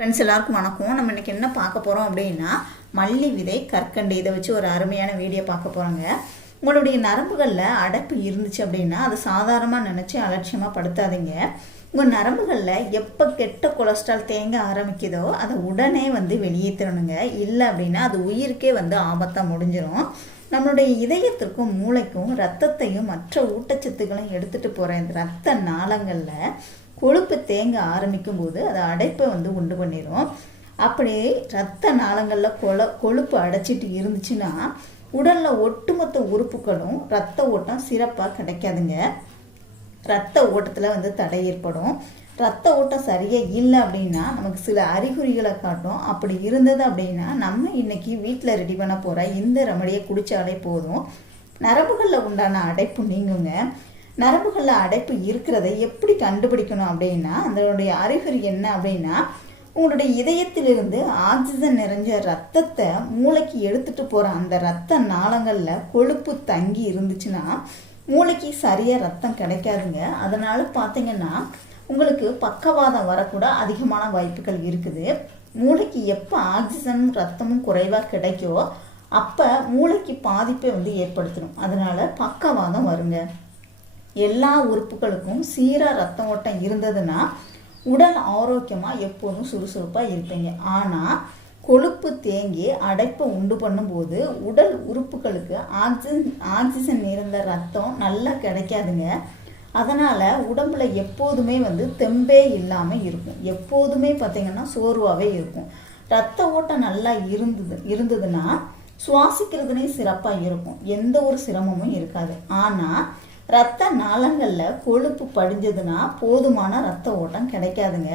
Friends எல்லாருக்கும் வணக்கம். நம்ம இன்றைக்கி என்ன பார்க்க போகிறோம் அப்படின்னா மல்லி விதை கற்கண்டு. இதை வச்சு ஒரு அருமையான வீடியோ பார்க்க போகிறோங்க உங்களுடைய நரம்புகளில் அடைப்பு இருந்துச்சு அப்படின்னா அது சாதாரணமாக நினச்சி அலட்சியமாக படுத்தாதீங்க. உங்கள் நரம்புகளில் எப்போ கெட்ட கொலஸ்ட்ரால் தேங்க ஆரம்பிக்குதோ அதை உடனே வந்து வெளியேற்றணுங்க இல்லை அப்படின்னா அது உயிருக்கே வந்து ஆபத்தாக முடிஞ்சிடும் நம்மளுடைய இதயத்திற்கும் மூளைக்கும் ரத்தத்தையும் மற்ற ஊட்டச்சத்துக்களையும் எடுத்துகிட்டு போகிற இந்த ரத்த நாளங்களில் கொழுப்பு தேங்க ஆரம்பிக்கும் போது அது அடைப்பை வந்து உண்டு பண்ணிடும் அப்படி ரத்த நாளங்களில் கொல கொழுப்பு அடைச்சிட்டு இருந்துச்சுன்னா உடலில் ஒட்டுமொத்த உறுப்புகளும் ரத்த ஓட்டம் சிறப்பாக கிடைக்காதுங்க. ரத்த ஓட்டத்தில் வந்து தடை ஏற்படும். ரத்த ஓட்டம் சரியாக இல்லை அப்படின்னா நமக்கு சில அறிகுறிகளை காட்டும். அப்படி இருந்தது அப்படின்னா நம்ம இன்னைக்கு வீட்டில் ரெடி பண்ண போகிற இந்த ரெமடியை குடித்தாலே போதும். நரம்புகளில் உண்டான அடைப்பு நீங்குங்க. நரம்புகளில் அடைப்பு இருக்கிறதை எப்படி கண்டுபிடிக்கணும் அப்படின்னா அதனுடைய அறிகுறி என்ன அப்படின்னா உங்களுடைய இதயத்திலிருந்து ஆக்சிஜன் நிறைஞ்ச ரத்தத்தை மூளைக்கு எடுத்துகிட்டு போகிற அந்த ரத்த நாளங்களில் கொழுப்பு தங்கி இருந்துச்சுன்னா மூளைக்கு சரியாக ரத்தம் கிடைக்காதுங்க. அதனால் பார்த்தீங்கன்னா உங்களுக்கு பக்கவாதம் வரக்கூட அதிகமான வாய்ப்புகள் இருக்குது. மூளைக்கு எப்போ ஆக்சிஜனும் ரத்தமும் குறைவாக கிடைக்கோ அப்போ மூளைக்கு பாதிப்பை வந்து ஏற்படுத்தணும். அதனால பக்கவாதம் வருங்க. எல்லா உறுப்புகளுக்கும் சீராக ரத்த ஓட்டம் இருந்ததுன்னா உடல் ஆரோக்கியமாக எப்போதும் சுறுசுறுப்பாக இருப்பீங்க. ஆனால் கொழுப்பு தேங்கி அடைப்பை உண்டு பண்ணும்போது உடல் உறுப்புகளுக்கு ஆக்சிஜன் ஆக்சிஜன் இருந்த ரத்தம் நல்லா கிடைக்காதுங்க. அதனால் உடம்புல எப்போதுமே வந்து தெம்பே இல்லாமல் இருக்கும். எப்போதுமே பார்த்திங்கன்னா சோர்வாகவே இருக்கும். ரத்த ஓட்டம் நல்லா இருந்தது இருந்ததுன்னா சுவாசிக்கிறதுலேயும் சிறப்பாக இருக்கும். எந்த ஒரு சிரமமும் இருக்காது. ஆனால் ரத்த நாளங்களில் கொழுப்பு படிஞ்சதுன்னா போதுமான ரத்த ஓட்டம் கிடைக்காதுங்க.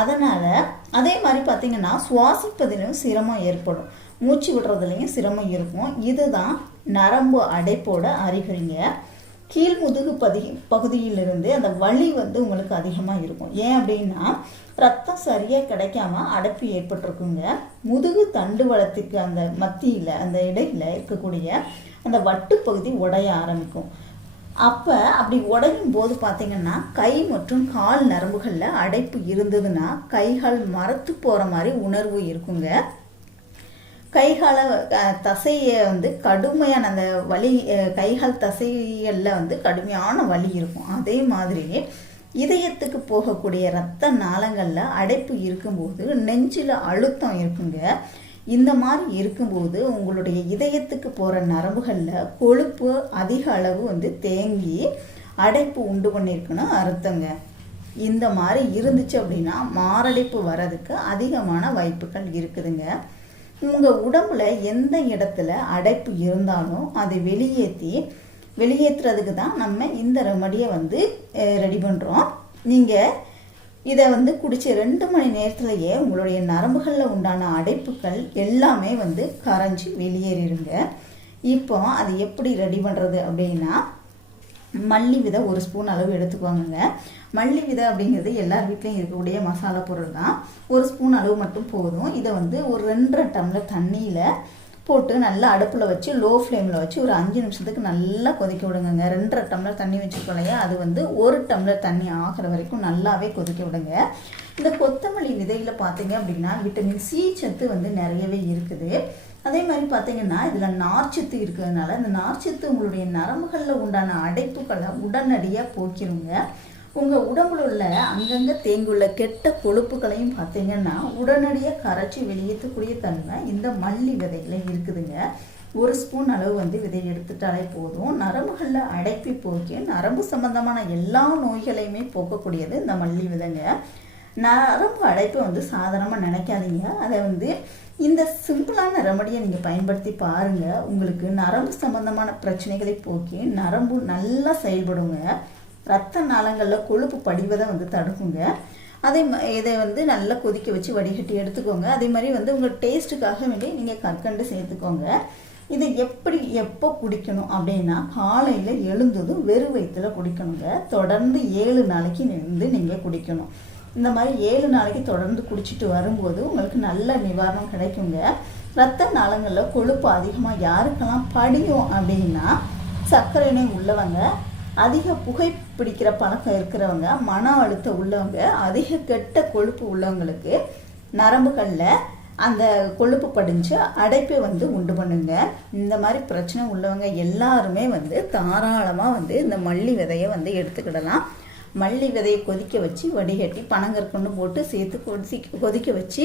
அதனால் அதே மாதிரி பார்த்திங்கன்னா சுவாசிப்பதிலும் சிரமம் ஏற்படும். மூச்சு விடுறதுலையும் சிரமம் இருக்கும். இதுதான் நரம்பு அடைப்போட அறிகுறிங்க. கீழ் முதுகு பதி பகுதியிலிருந்து அந்த வலி வந்து உங்களுக்கு அதிகமாக இருக்கும். ஏன் அப்படின்னா ரத்தம் சரியாக கிடைக்காம அடைப்பு ஏற்பட்டிருக்குங்க. முதுகு தண்டு வளத்துக்கு அந்த மத்தியில் அந்த இடையில் இருக்கக்கூடிய அந்த வட்டு பகுதி உடைய ஆரம்பிக்கும். அப்போ அப்படி உடையும் போது பார்த்தீங்கன்னா கை மற்றும் கால் நரம்புகளில் அடைப்பு இருந்ததுன்னா கைகால் மரத்து போகிற மாதிரி உணர்வு இருக்குங்க. கைகால தசையை வந்து கடுமையான அந்த வலி கைகால் தசைகளில் வந்து கடுமையான வலி இருக்கும். அதே மாதிரி இதயத்துக்கு போகக்கூடிய ரத்த நாளங்களில் அடைப்பு இருக்கும்போது நெஞ்சில் அழுத்தம் இருக்குங்க. இந்த மாதிரி இருக்கும்போது உங்களுடைய இதயத்துக்கு போகிற நரம்புகளில் கொழுப்பு அதிக அளவு வந்து தேங்கி அடைப்பு உண்டு பண்ணியிருக்குன்னு அர்த்தங்க. இந்த மாதிரி இருந்துச்சு அப்படின்னா மாரடைப்பு வர்றதுக்கு அதிகமான வாய்ப்புகள் இருக்குதுங்க. உங்கள் உடம்புல எந்த இடத்துல அடைப்பு இருந்தாலும் அதை வெளியேற்றி வெளியேற்றுறதுக்கு தான் நம்ம இந்த ரெமடியை வந்து ரெடி பண்ணுறோம் நீங்கள் இதை வந்து குடிச்ச ரெண்டு மணி நேரத்துலையே உங்களுடைய நரம்புகளில் உண்டான அடைப்புகள் எல்லாமே வந்து கரைஞ்சி வெளியேறிடுங்க. இப்போ அது எப்படி ரெடி பண்ணுறது அப்படின்னா மல்லி விதை ஒரு ஸ்பூன் அளவு எடுத்துக்கோங்க மல்லி விதை அப்படிங்கிறது எல்லார் வீட்லேயும் இருக்கக்கூடிய மசாலா பொருள் தான். ஒரு ஸ்பூன் அளவு மட்டும் போதும். இதை வந்து ஒரு ரெண்டரை டம்ளர் தண்ணியில் போட்டு நல்லா அடுப்பில் வச்சு லோ ஃப்ளேமில் வச்சு ஒரு அஞ்சு நிமிஷத்துக்கு நல்லா கொதிக்க விடுங்க ரெண்டரை டம்ளர் தண்ணி வச்சுருக்கோம் இல்லையா? அது வந்து ஒரு டம்ளர் தண்ணி ஆகிற வரைக்கும் நல்லாவே கொதிக்க விடுங்க. இந்த கொத்தமல்லி விதையில் பார்த்தீங்க அப்படின்னா விட்டமின் சி சத்து வந்து நிறையவே இருக்குது. அதே மாதிரி பார்த்தீங்கன்னா இதில் நார்ச்சத்து இருக்கிறதுனால இந்த நார்ச்சத்து உங்களுடைய நரம்புகளில் உண்டான அடைப்புகளை உடனடியாக போக்கிடுங்க உங்கள் உடம்புல உள்ள அங்கங்கே தேங்குள்ள கெட்ட கொழுப்புகளையும் பார்த்தீங்கன்னா உடனடியாக கரைச்சி வெளியேற்றக்கூடிய தன்மை இந்த மல்லி விதையில் இருக்குதுங்க. ஒரு ஸ்பூன் அளவு வந்து விதை எடுத்துட்டாலே போதும். நரம்புகளில் அடைப்பி போக்கி நரம்பு சம்பந்தமான எல்லா நோய்களையுமே போக்கக்கூடியது இந்த மல்லி விதைங்க. நரம்பு அடைப்பை வந்து சாதாரணமாக நினைக்காதீங்க. அதை வந்து இந்த சிம்பிளான ரெமடியை நீங்கள் பயன்படுத்தி பாருங்கள் உங்களுக்கு நரம்பு சம்பந்தமான பிரச்சனைகளை போக்கி நரம்பு நல்லா செயல்படுங்க. ரத்த நாளங்களில் கொழுப்பு படிவதை வந்து தடுக்குங்க. அதே இதை வந்து நல்லா கொதிக்க வச்சு வடிகட்டி எடுத்துக்கோங்க. அதே மாதிரி வந்து உங்கள் டேஸ்ட்டுக்காக வேண்டி நீங்கள் கற்கண்டு சேர்த்துக்கோங்க. இதை எப்படி எப்போ குடிக்கணும் அப்படின்னா காலையில் எழுந்ததும் வெறும் வயிற்றுல குடிக்கணுங்க. தொடர்ந்து ஏழு நாளைக்கு வந்து நீங்கள் குடிக்கணும். இந்த மாதிரி ஏழு நாளைக்கு தொடர்ந்து குடிச்சிட்டு வரும்போது உங்களுக்கு நல்ல நிவாரணம் கிடைக்குங்க. ரத்த நாளங்களில் கொழுப்பு அதிகமாக யாருக்கெல்லாம் படியும் அப்படின்னா சர்க்கரை நோய் உள்ளவங்க அதிக புகை பிடிக்கிற பழக்கம் இருக்கிறவங்க மன அழுத்தம் உள்ளவங்க அதிக கெட்ட கொழுப்பு உள்ளவங்களுக்கு நரம்புகளில் அந்த கொழுப்பு படிஞ்சு அடைப்பை வந்து உண்டு பண்ணுங்க. இந்த மாதிரி பிரச்சனை உள்ளவங்க எல்லாருமே வந்து தாராளமாக வந்து இந்த மல்லி விதையை வந்து எடுத்துக்கிடலாம். மல்லி விதையை கொதிக்க வச்சு வடிகட்டி பனங்கற்கொண்டு போட்டு சேர்த்து கொதி கொதிக்க வச்சு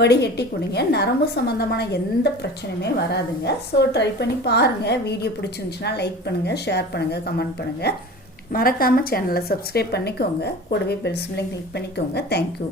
வடிகட்டி கொடுங்க. நரம்பு சம்மந்தமான எந்த பிரச்சனையுமே வராதுங்க. ஸோ ட்ரை பண்ணி பாருங்கள் வீடியோ பிடிச்சிருந்துச்சுன்னா லைக் பண்ணுங்கள் ஷேர் பண்ணுங்கள் கமெண்ட் பண்ணுங்கள் மறக்காமல் சேனலை சப்ஸ்கிரைப் பண்ணிக்கோங்க. கூடவே பெல் கிளிக் பண்ணிக்கோங்க. தேங்க்யூ